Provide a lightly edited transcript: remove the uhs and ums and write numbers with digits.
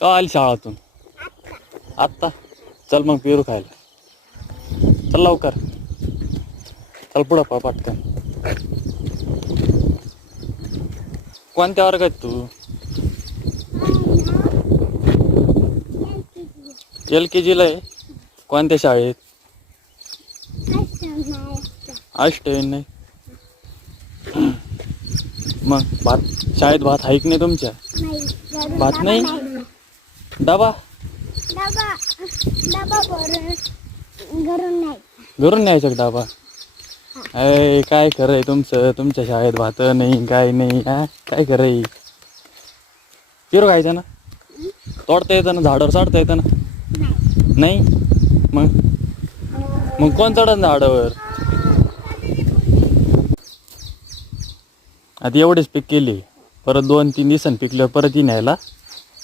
का आली शाळातून? आत्ता? चल मग पेरू खायला. चल लवकर. चल पुढं पळ पटकन. कोणत्या वर्गात तू? LKG ला आहे. कोणत्या शाळेत? अष्टविन नाही. मग भात शाळेत भात आहे की नाही तुमच्या? भात नाही. डबा घरून न्यायचं का डबा? अय काय खरं आहे तुमचं? तुमच्या शाळेत भात नाही काय नाही. हा काय खरं आहे? पेरू खायचं ना? तोडता येतं ना? झाडावर चढता येतं ना? नाही. मग कोण चढन झाडावर? आता एवढेच पीक केले, परत 2-3 दिवसांनी पिकलं परत न्यायला.